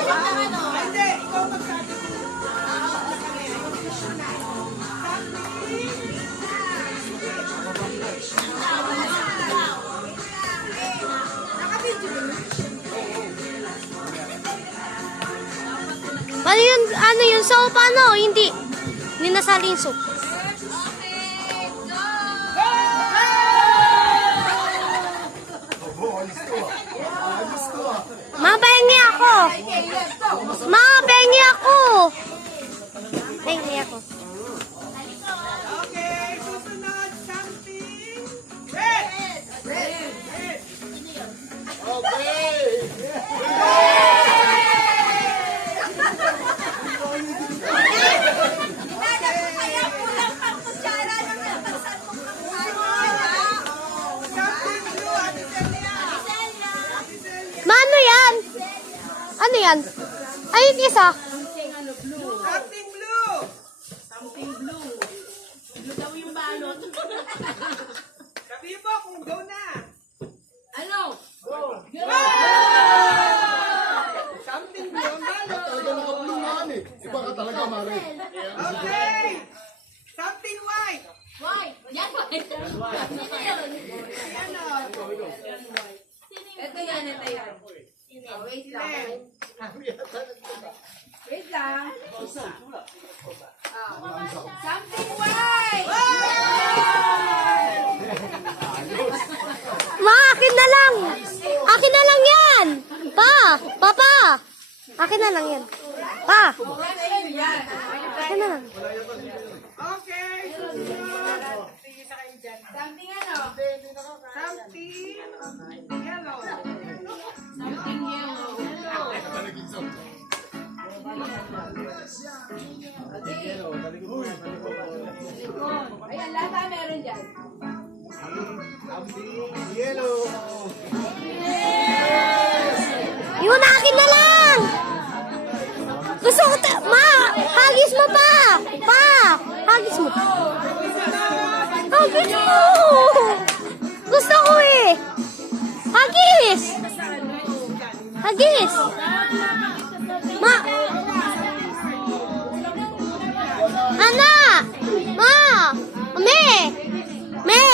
Hindi, ikaw magsabi. Paano yun? Ano yun? So, paano? Hindi. Hindi nasali yung soup. Mabengi ako. Mabengi ako. Bengi ako. Okay, susunod. Something. Red. Red. Red. Something blue. Ate Celia. Maano yan? Ano yan? Ay, yung isa. Something blue. Something blue. Blue daw yung balot. Sabihin mo kung go na. Ano? Something blue ang balot. Talaga nakabulungan eh. Iba ka talaga, Mare. Okay. Something white. Why? Yan ba? Sino yun? Ito yan, ito yan. Oh, wait lang. Wait lang. Something white! Ma, akin na lang. Akin na lang yan. Pa, papa. Akin na lang yan. Pa, akin na lang. Okay. Susunod. Something ano? Something yellow. Something yellow. Ayan, lahat tayo meron dyan. Yun, akin na lang. Gusto ko ma, hagis mo pa. Pa, hagis mo. Hagis mo. Gusto ko eh. Hagis. Hagis. Ma. Ana. Ma. Me. Me.